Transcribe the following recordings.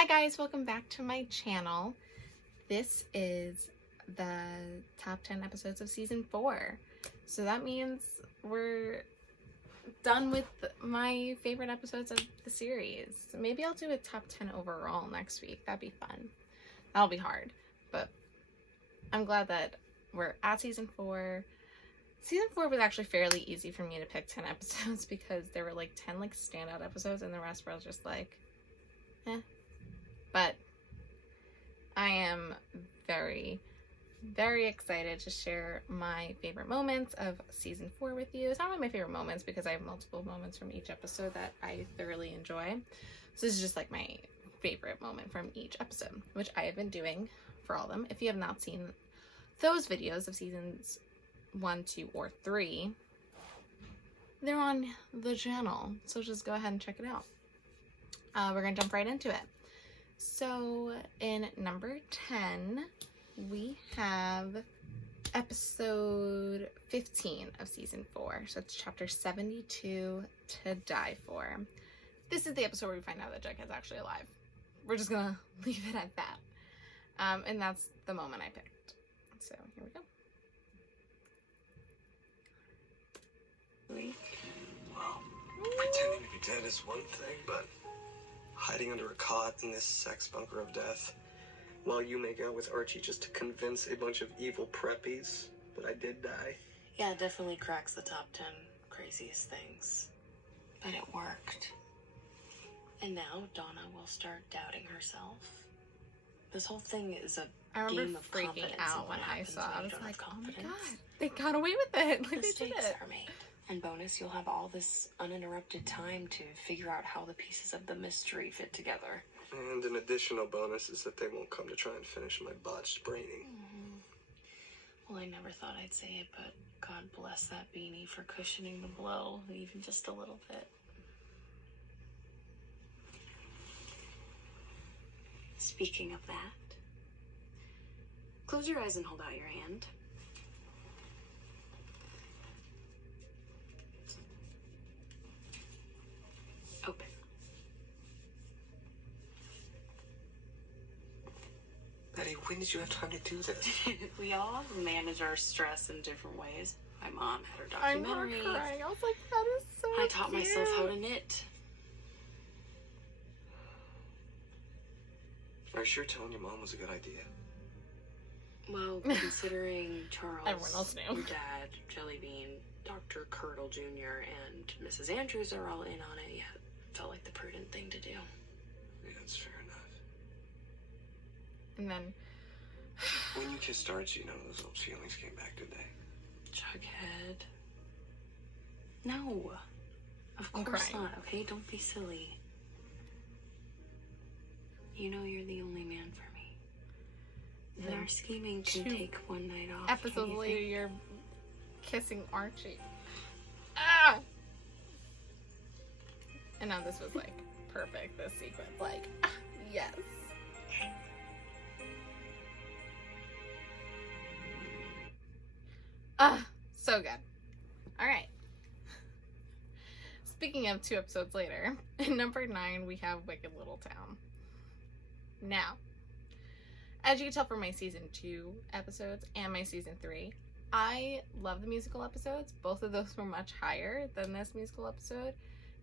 Hi guys, welcome back to my channel. This is the top 10 episodes of season 4. So that means we're done with my favorite episodes of the series. Maybe I'll do a top 10 overall next week. That'd be fun. That'll be hard, but I'm glad that we're at season 4. Season 4 was actually fairly easy for me to pick 10 episodes because there were like 10 like standout episodes and the rest were just like, eh. But I am very, very excited to share my favorite moments of season 4 with you. It's not really my favorite moments because I have multiple moments from each episode that I thoroughly enjoy. So this is just like my favorite moment from each episode, which I have been doing for all of them. If you have not seen those videos of seasons 1, 2, or 3, they're on the channel. So just go ahead and check it out. We're going to jump right into it. So in number 10, we have episode 15 of season 4. So it's chapter 72, To Die For. This is the episode where we find out that Jughead's actually alive. We're just gonna leave it at that. And that's the moment I picked. So here we go. Well, pretending to be dead is one thing, but hiding under a cot in this sex bunker of death while you make out with Archie just to convince a bunch of evil preppies that I did die. Yeah, it definitely cracks the top 10 craziest things. But it worked. And now Donna will start doubting herself. This whole thing is a I game remember of freaking confidence. out when I saw it. I was don't like, have oh my confidence. god, they got away with it. Like, they did Mistakes it. are made. And bonus, you'll have all this uninterrupted time to figure out how the pieces of the mystery fit together. And an additional bonus is that they won't come to try and finish my botched braining. Well, I never thought I'd say it, but God bless that beanie for cushioning the blow, even just a little bit. Speaking of that, close your eyes and hold out your hand. Open. Betty, when did you have time to do this? We all manage our stress in different ways. My mom had her I'm not documentary. crying. I was like, that is so I taught myself how cute. to knit. Are you sure telling your mom was a good idea? Well, considering Charles, Everyone else knew. your dad, Jellybean, Dr. Curdle Jr., and Mrs. Andrews are all in on it, yeah, it felt like the prudent thing to do. Yeah, that's fair enough. And then, When you kissed Archie, none of those old feelings came back, did they? Jughead. No. Of I'm course crying. not, okay? Don't be silly. You know you're the only man for me. And Then our scheming can 2 take one night off. episodes can you later, think? you're kissing Archie. Ah! And now this was like perfect, this sequence. Like, ah, yes. Ah, so good. Alright. Speaking of 2 episodes later, in number 9, we have Wicked Little Town. Now, as you can tell from my season 2 episodes and my season 3, I love the musical episodes. Both of those were much higher than this musical episode.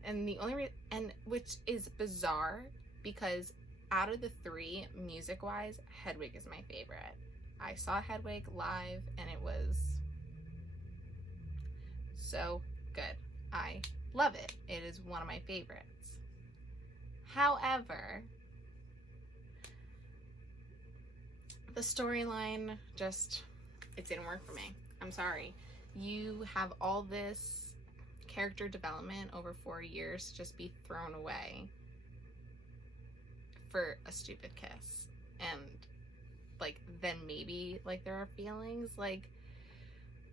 And the only which is bizarre because out of the 3, music-wise, Hedwig is my favorite. I saw Hedwig live and it was so good. I love it. It is one of my favorites. However, the storyline just, it didn't work for me. I'm sorry. You have all this character development over 4 years to just be thrown away for a stupid kiss. And like, then maybe like there are feelings. Like,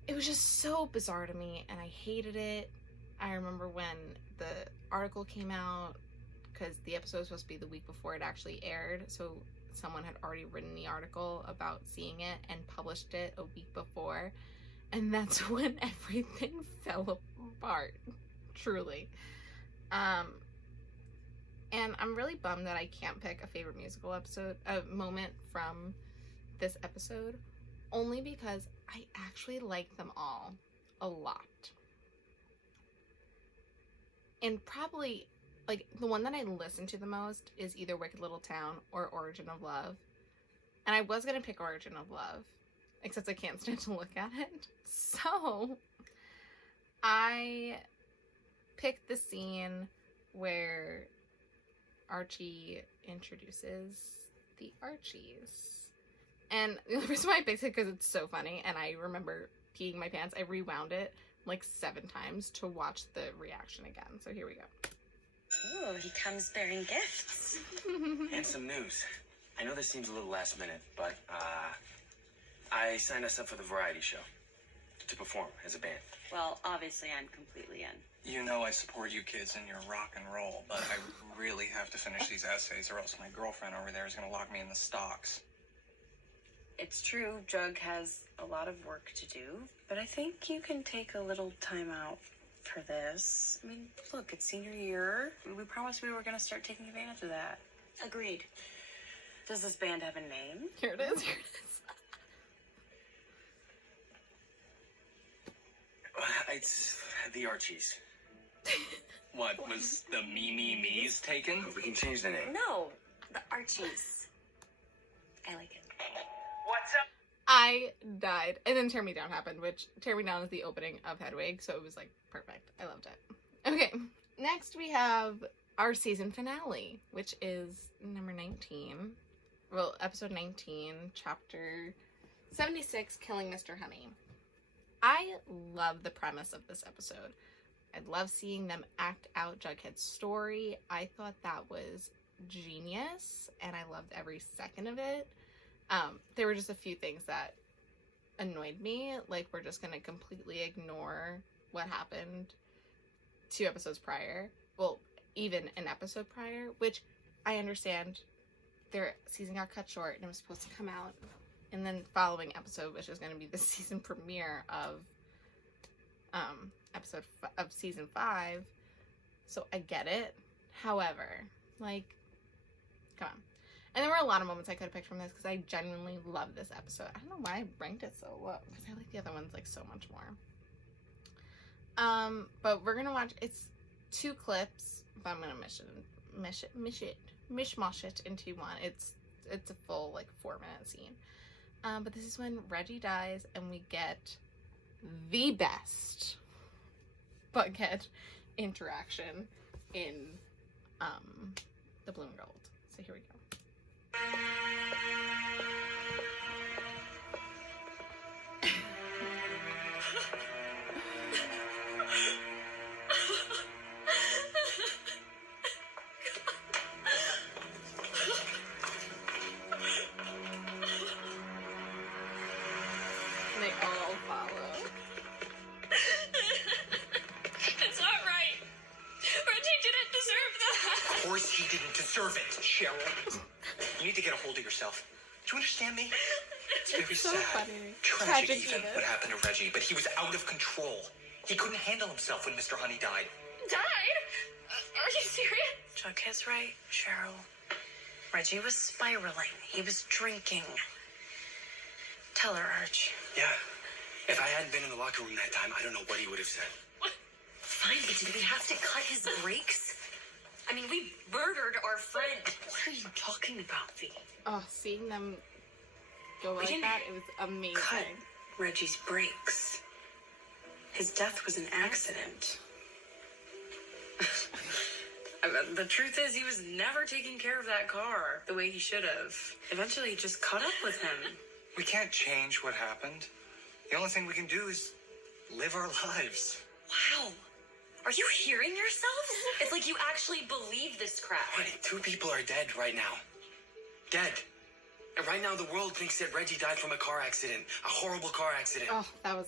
it was just so bizarre to me and I hated it. I remember when the article came out, because the episode was supposed to be the week before it actually aired, so someone had already written the article about seeing it and published it a week before, and that's when everything fell apart, truly. And I'm really bummed that I can't pick a favorite musical episode, a moment from this episode, only because I actually like them all a lot. And probably, like, the one that I listen to the most is either Wicked Little Town or Origin of Love. And I was going to pick Origin of Love, except I can't stand to look at it. So, I picked the scene where Archie introduces the Archies. And the reason why I picked it because it's so funny, and I remember peeing my pants. I rewound it like 7 times to watch the reaction again. So here we go. Ooh, he comes bearing gifts. And some news. I know this seems a little last minute, but I signed us up for the variety show to perform as a band. Well, obviously I'm completely in. You know I support you kids in your rock and roll, but I really have to finish these essays or else my girlfriend over there is going to lock me in the stocks. It's true, Jug has a lot of work to do, but I think you can take a little time out for this. I mean, look, it's senior year. We promised we were going to start taking advantage of that. Agreed. Does this band have a name? Here it is. Here it is. It's the Archies. What, was the me's taken? We can change the name. No, the Archies. I like it. What's up? I died. And then Tear Me Down happened, which Tear Me Down is the opening of Hedwig, so it was like perfect. I loved it. Okay, next we have our season finale, which is number 19. Well, episode 19, chapter 76, Killing Mr. Honey. I love the premise of this episode. I love seeing them act out Jughead's story. I thought that was genius, and I loved every second of it. There were just a few things that annoyed me, like we're just gonna completely ignore what happened 2 episodes prior. Well, even an episode prior, which I understand their season got cut short and it was supposed to come out and then following episode, which is going to be the season premiere of season 5. So I get it. However, like, come on. And there were a lot of moments I could have picked from this because I genuinely love this episode. I don't know why I ranked it so low because I like the other ones like so much more. But we're gonna watch. It's 2 clips, but I'm gonna mishmash it into one. It's a full like 4-minute scene. But this is when Reggie dies and we get the best Buckhead interaction in the Blue and Gold. So here we go. They all follow. It's not right. Reggie didn't deserve that. Of course he didn't deserve it, Cheryl. You need to get a hold of yourself. Do you understand me? It's very so sad. funny. Tragic even even. what happened to Reggie, but he was out of control. He couldn't handle himself when Mr. Honey died. Died? Are you serious? Jughead's right, Cheryl. Reggie was spiraling. He was drinking. Tell her, Arch. Yeah. If I hadn't been in the locker room that time, I don't know what he would have said. Fine, but did we have to cut his brakes? I mean, we murdered our friend. What are you talking about, V? Oh, seeing them go like didn't that, it was amazing. Cut Reggie's brakes. His death was an accident. The truth is, he was never taking care of that car the way he should have. Eventually, it just caught up with him. We can't change what happened. The only thing we can do is live our lives. Wow. Are you hearing yourself? It's like you actually believe this crap. Honey, 2 people are dead right now. Dead. And right now the world thinks that Reggie died from a car accident. A horrible car accident. Oh, that was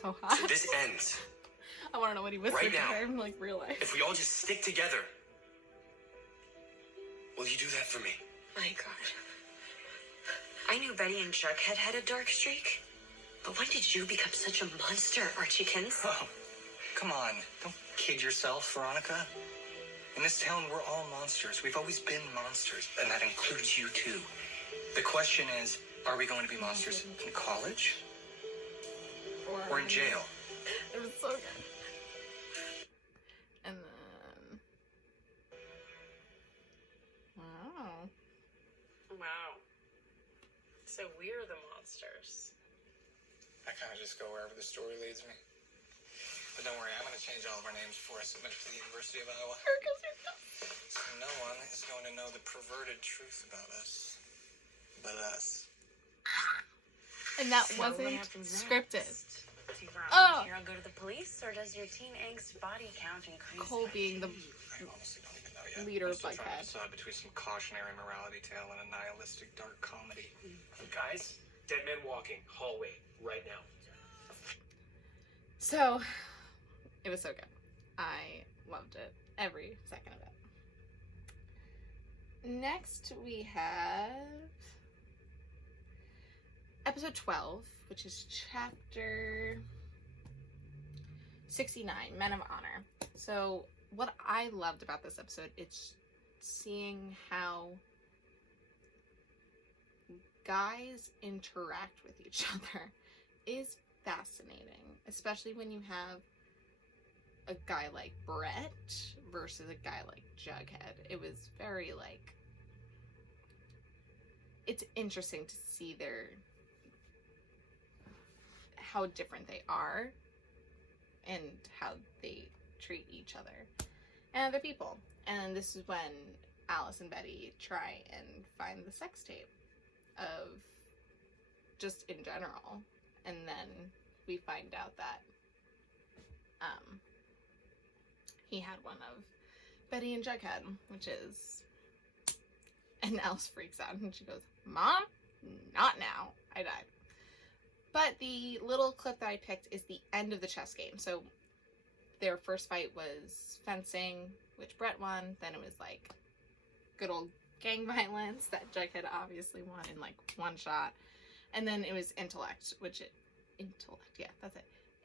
so hot. So this ends. I want to know what he whispered Right to now. her in like real life. If we all just stick together. Will you do that for me? My God. I knew Betty and Jughead had a dark streak. But when did you become such a monster, Archiekins? Oh, come on. Don't kid yourself, Veronica. In this town, we're all monsters. We've always been monsters, and that includes you too. The question is, are we going to be monsters in college or in jail? It was so good. And then... Wow. Wow. So we're the monsters. I kind of just go wherever the story leads me. But don't worry, I'm going to change all of our names before I submit it to the University of Iowa. So no one is going to know the perverted truth about us. But us. And that So what wasn't happens scripted. next? Do you run Oh. here and go to the police, or does your teen angst body count increase? Cole being the I honestly don't even know yet. leader I'm of still trying to Bughead. decide between some cautionary morality tale and a nihilistic dark comedy. Guys, dead man walking, hallway, right now. So, it was so good. I loved it. Every second of it. Next, we have episode 12, which is chapter 69, Men of Honor. So, what I loved about this episode is seeing how guys interact with each other is fascinating, especially when you have a guy like Brett versus a guy like Jughead. It was very like, it's interesting to see how different they are and how they treat each other and other people. And this is when Alice and Betty try and find the sex tape of just in general. And then we find out that he had one of Betty and Jughead, which is... And Alice freaks out and she goes, "Mom, not now. I died." But the little clip that I picked is the end of the chess game. So their first fight was fencing, which Brett won. Then it was like good old gang violence that Jughead obviously won in like one shot. And then it was intellect, yeah, that's it.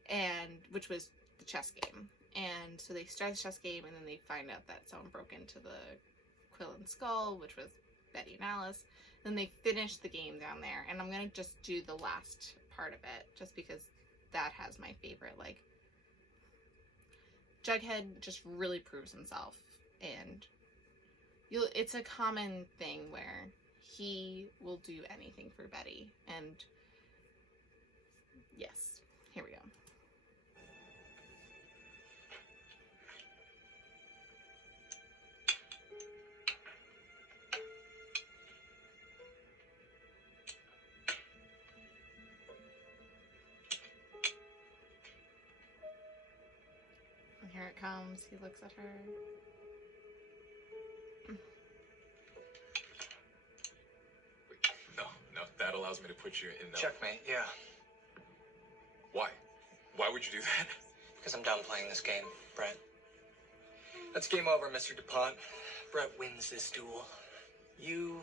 And which was the chess game. And so they start the chess game and then they find out that someone broke into the Quill and Skull, which was Betty and Alice. Then they finish the game down there. And I'm going to just do the last part of it just because that has my favorite. Like, Jughead just really proves himself. And it's a common thing where he will do anything for Betty. And yes, here we go. And here it comes. He looks at her. No, that allows me to put you in the... Checkmate, yeah. Why? Why would you do that? Because I'm done playing this game, Brett. That's game over, Mr. DuPont. Brett wins this duel. You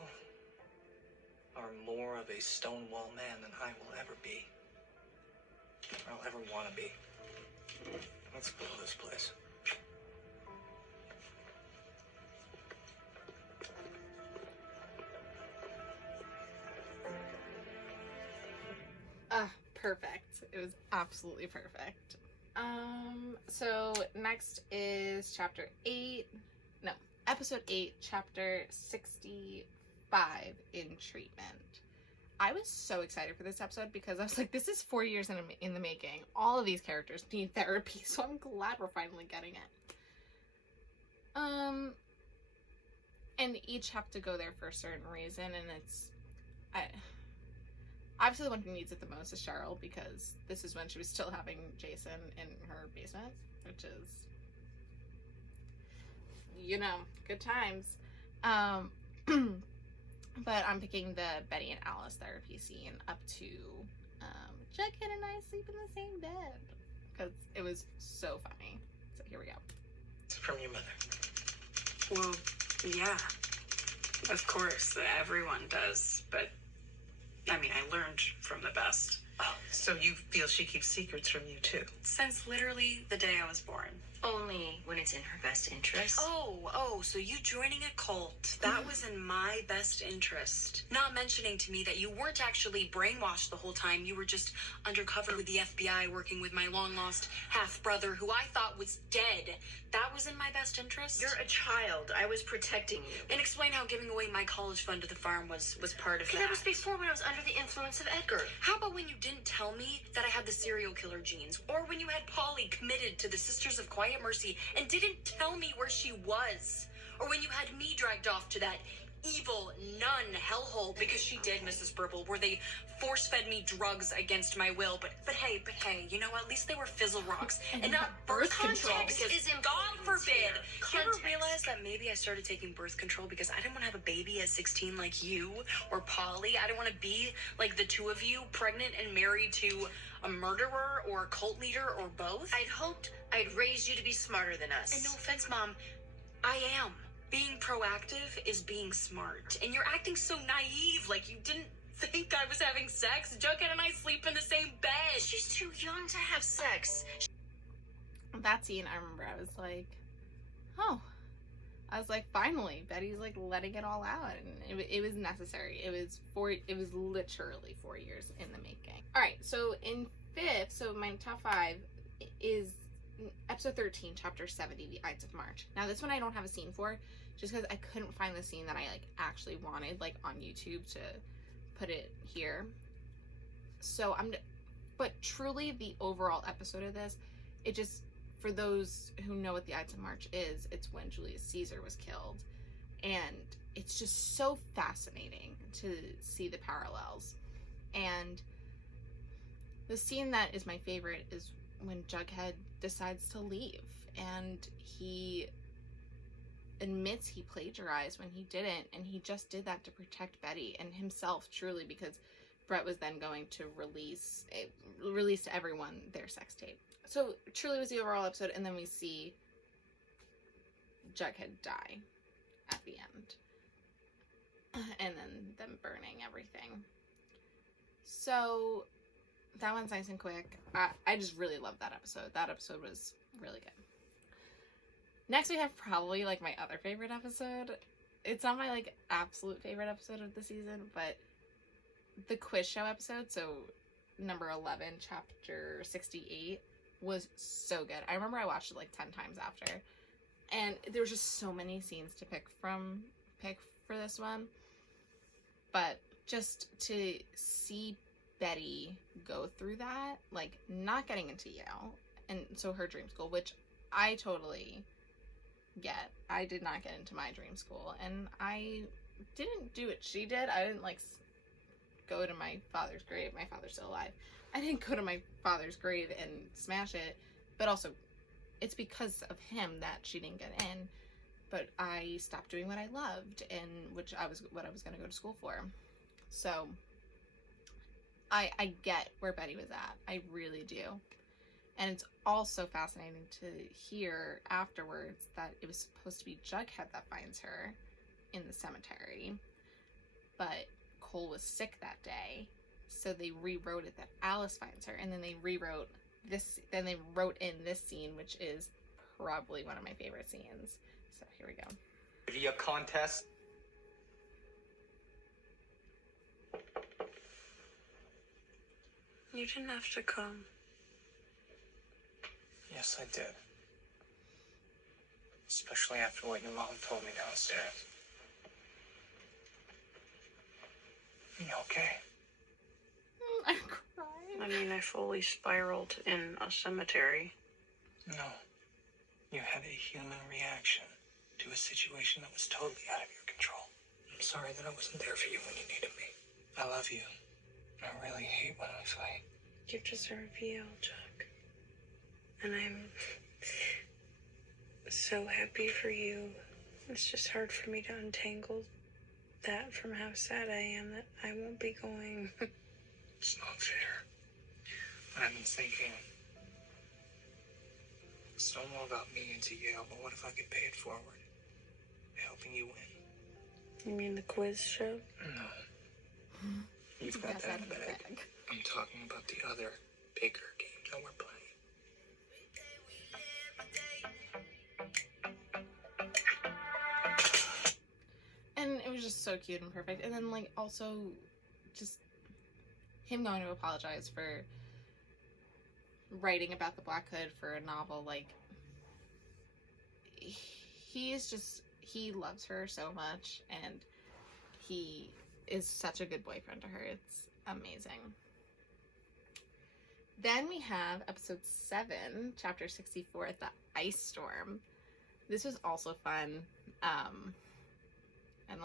are more of a Stonewall man than I will ever be. Or I'll ever want to be. Let's blow this place. Perfect. It was absolutely perfect. So next is episode 8, chapter 65, In Treatment. I was so excited for this episode because I was like, this is 4 years in the making. All of these characters need therapy, so I'm glad we're finally getting it. And each have to go there for a certain reason, and it's... Obviously, the one who needs it the most is Cheryl, because this is when she was still having Jason in her basement, which is, you know, good times. But I'm picking the Betty and Alice therapy scene up to Jughead and I sleep in the same bed, because it was so funny. So here we go. It's from your mother. Well, yeah, of course, everyone does, but I mean, I learned from the best. Oh, so you feel she keeps secrets from you, too? Since literally the day I was born. Only when it's in her best interest. Oh, so you joining a cult, that was in my best interest. Not mentioning to me that you weren't actually brainwashed the whole time. You were just undercover with the FBI working with my long-lost half-brother who I thought was dead. That was in my best interest? You're a child. I was protecting you. And explain how giving away my college fund to the farm was part of Okay, that was before when I was under the influence of Edgar. How about when you didn't tell me that I had the serial killer genes? Or when you had Polly committed to the Sisters of Quiet Mercy and didn't tell me where she was? Or when you had me dragged off to that evil nun hellhole because she did, Mrs. Burble, where they force-fed me drugs against my will. But hey, you know, at least they were fizzle rocks and not birth control. Context Because is God important forbid. here. You ever Context. realize that maybe I started taking birth control because I didn't want to have a baby at 16 like you or Polly? I didn't want to be like the two of you, pregnant and married to a murderer or a cult leader or both? I'd hoped I'd raised you to be smarter than us. And no offense, Mom, I am. Being proactive is being smart. And you're acting so naive, like you didn't think I was having sex. Jughead and I sleep in the same bed. She's too young to have sex. That scene, I remember I was like, oh. I was like, finally, Betty's like letting it all out, and it was necessary. It was literally 4 years in the making. All right, so in fifth, so my top 5 is episode 13, chapter 70, The Ides of March. Now this one I don't have a scene for, just because I couldn't find the scene that I like actually wanted, like on YouTube, to put it here. So but truly the overall episode of this, it just, for those who know what the Ides of March is, it's when Julius Caesar was killed. And it's just so fascinating to see the parallels. And the scene that is my favorite is when Jughead decides to leave. And he admits he plagiarized when he didn't. And he just did that to protect Betty and himself, truly, because Brett was then going to release to everyone their sex tape. So truly was the overall episode, and then we see Jughead die at the end. And then them burning everything. So that one's nice and quick. I just really loved that episode. That episode was really good. Next we have probably like my other favorite episode. It's not my like absolute favorite episode of the season, but the quiz show episode, so number 11, chapter 68, was so good. I remember I watched it like 10 times after, and there was just so many scenes to pick for this one. But just to see Betty go through that, like not getting into Yale, and so her dream school, which I totally get. I did not get into my dream school, and I didn't do what she did. I didn't like go to my father's grave. My father's still alive. I didn't go to my father's grave and smash it, but also it's because of him that she didn't get in. But I stopped doing what I loved, and what I was going to go to school for. So I get where Betty was at. I really do. And it's also fascinating to hear afterwards that it was supposed to be Jughead that finds her in the cemetery, but Cole was sick that day, so they rewrote it that Alice finds her, and then they rewrote this. Then they wrote in this scene, which is probably one of my favorite scenes. So here we go. Trivia contest. You didn't have to come. Yes, I did. Especially after what your mom told me downstairs. You okay? I'm crying. I mean, I fully spiraled in a cemetery. No. You had a human reaction to a situation that was totally out of your control. I'm sorry that I wasn't there for you when you needed me. I love you. I really hate when we fight. You deserve Yale, Chuck. And I'm so happy for you. It's just hard for me to untangle that from how sad I am that I won't be going. It's not fair. I've been thinking. Stonewall got me into Yale, but what if I could pay it forward? Helping you win. You mean the quiz show? No. We've got that in the bag. I'm talking about the other, bigger game that we're playing. And it was just so cute and perfect. And then, like, also just him going to apologize for writing about the Black Hood for a novel. Like, he loves her so much, and he is such a good boyfriend to her. It's amazing. Then we have episode 7, chapter 64, The Ice Storm. This was also fun. And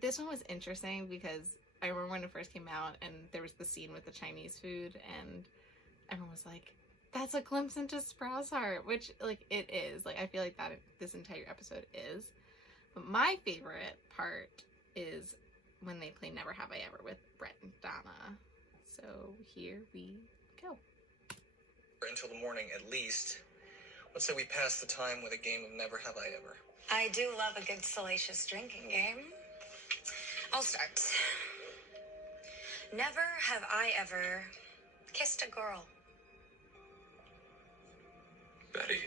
this one was interesting because I remember when it first came out and there was the scene with the Chinese food and everyone was like, that's a glimpse into Sprouse Heart, which, like, it is. Like, I feel like that this entire episode is. But my favorite part is when they play Never Have I Ever with Brett and Donna. So here we go. Until the morning at least. Let's say we pass the time with a game of Never Have I Ever. I do love a good salacious drinking game. I'll start. Never have I ever kissed a girl. Betty.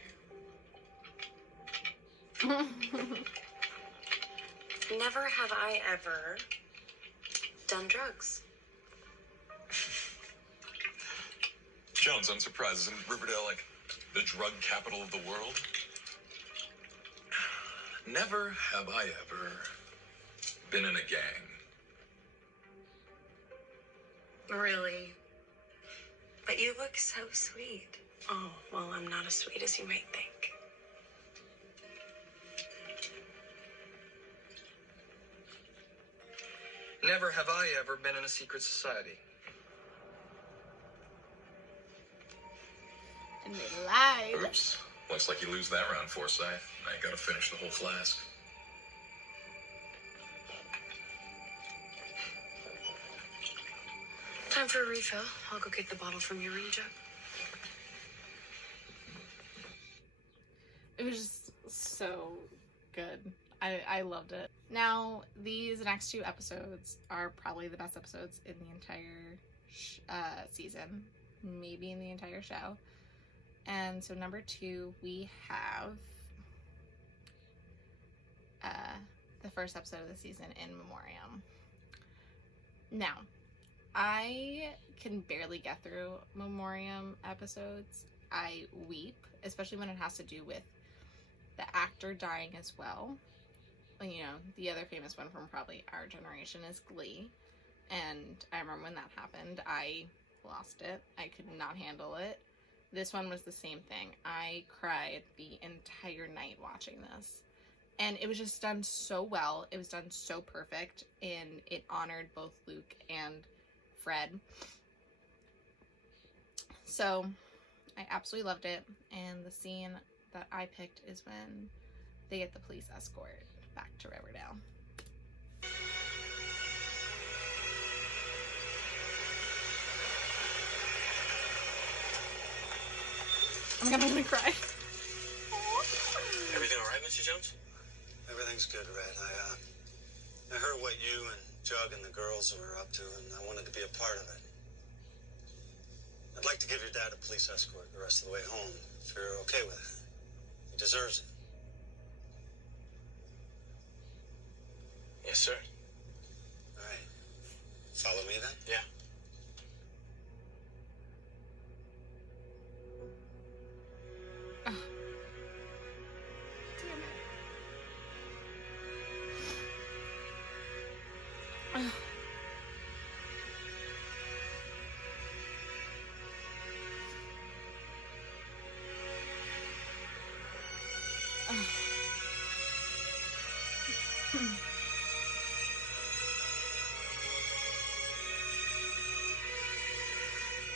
Never have I ever done drugs. Jones, I'm surprised. Isn't Riverdale like the drug capital of the world? Never have I ever been in a gang. Really? But you look so sweet. Oh, well, I'm not as sweet as you might think. Never have I ever been in a secret society. And they lied. Oops. Looks like you lose that round, Forsyth. I gotta finish the whole flask. Time for a refill. I'll go get the bottle from your ring jug. It was just so good. I loved it. Now, these next 2 episodes are probably the best episodes in the entire season, maybe in the entire show. And so number 2, we have the first episode of the season, In Memoriam. Now, I can barely get through Memoriam episodes. I weep, especially when it has to do with the actor dying as well. You know, the other famous one from probably our generation is Glee. And I remember when that happened, I lost it. I could not handle it. This one was the same thing. I cried the entire night watching this. And it was just done so well. It was done so perfect. And it honored both Luke and Fred. So I absolutely loved it. And the scene that I picked is when they get the police escort back to Riverdale. Oh my god, I'm gonna cry. Everything all right, Mr. Jones? Everything's good, Red. I heard what you and Jug and the girls were up to, and I wanted to be a part of it. I'd like to give your dad a police escort the rest of the way home, if you're okay with it. He deserves it. Yes, sir. All right. Follow me then? Yeah.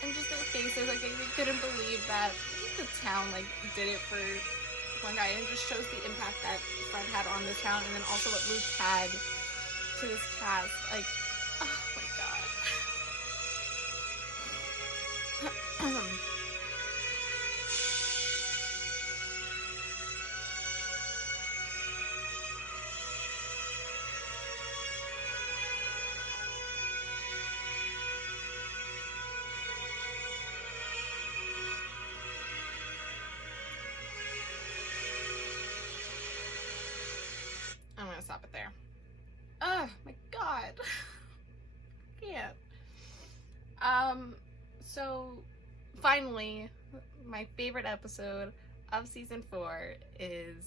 And just their faces, like they couldn't believe that the town like did it for one guy, and it just shows the impact that Fred had on this town, and then also what Luke had to this cast. Like, oh my god. My God. Can't. So finally, my favorite episode of season 4 is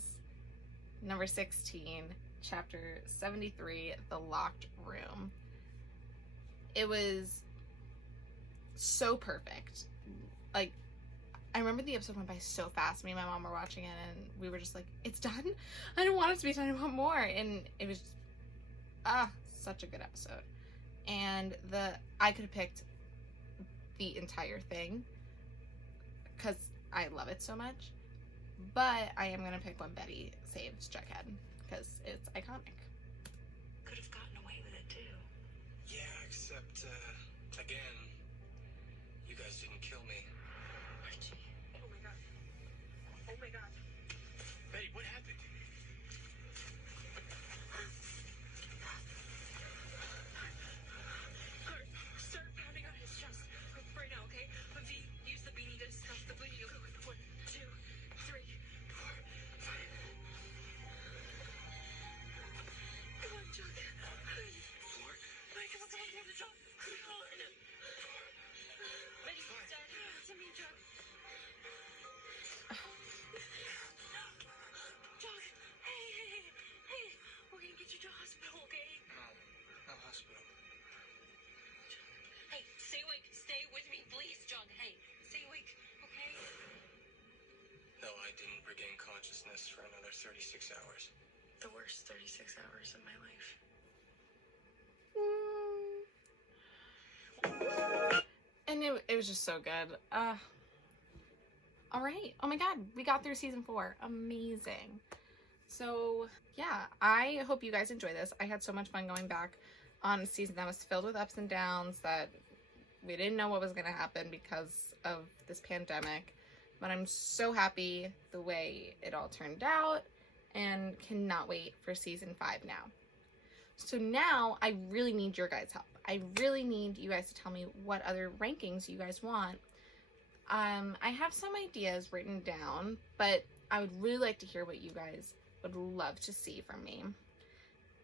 number 16, chapter 73, The Locked Room. It was so perfect. Like, I remember the episode went by so fast. Me and my mom were watching it and we were just like, it's done? I don't want it to be done, I want more. And it was just, such a good episode. And I could have picked the entire thing because I love it so much. But I am going to pick when Betty saves Jughead because it's iconic. Could have gotten away with it too. Yeah, except, again, you guys didn't kill me. Archie. Oh my god. Oh my god. Betty, what happened? Start pounding on his chest right now, okay? V, use the beanie to stop the bleeding. 1, 2, 3, 4, 5. Come on, Chuck. 4. Mike, come on, Chuck. Come on. Betty, Dad, to me, Chuck. Chuck, hey. We're gonna get you to the hospital, okay? No hospital. Hey, stay awake. Stay with me, please, John. Hey, stay awake, okay? No, I didn't regain consciousness for another 36 hours. The worst 36 hours of my life. And it was just so good. All right. Oh my God, we got through season 4. Amazing. So yeah, I hope you guys enjoy this. I had so much fun going back on a season that was filled with ups and downs that we didn't know what was going to happen because of this pandemic. But I'm so happy the way it all turned out and cannot wait for season 5 now. So now I really need your guys' help. I really need you guys to tell me what other rankings you guys want. I have some ideas written down, but I would really like to hear what you guys would love to see from me.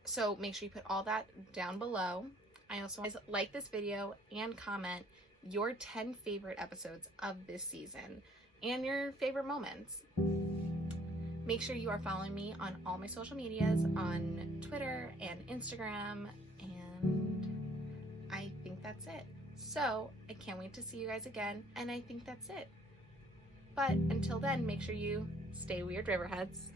So make sure you put all that down below. I also want to like this video and comment your 10 favorite episodes of this season and your favorite moments. Make sure you are following me on all my social medias on Twitter and Instagram, and I think that's it. So I can't wait to see you guys again, and I think that's it. But until then, make sure you stay weird, Riverheads.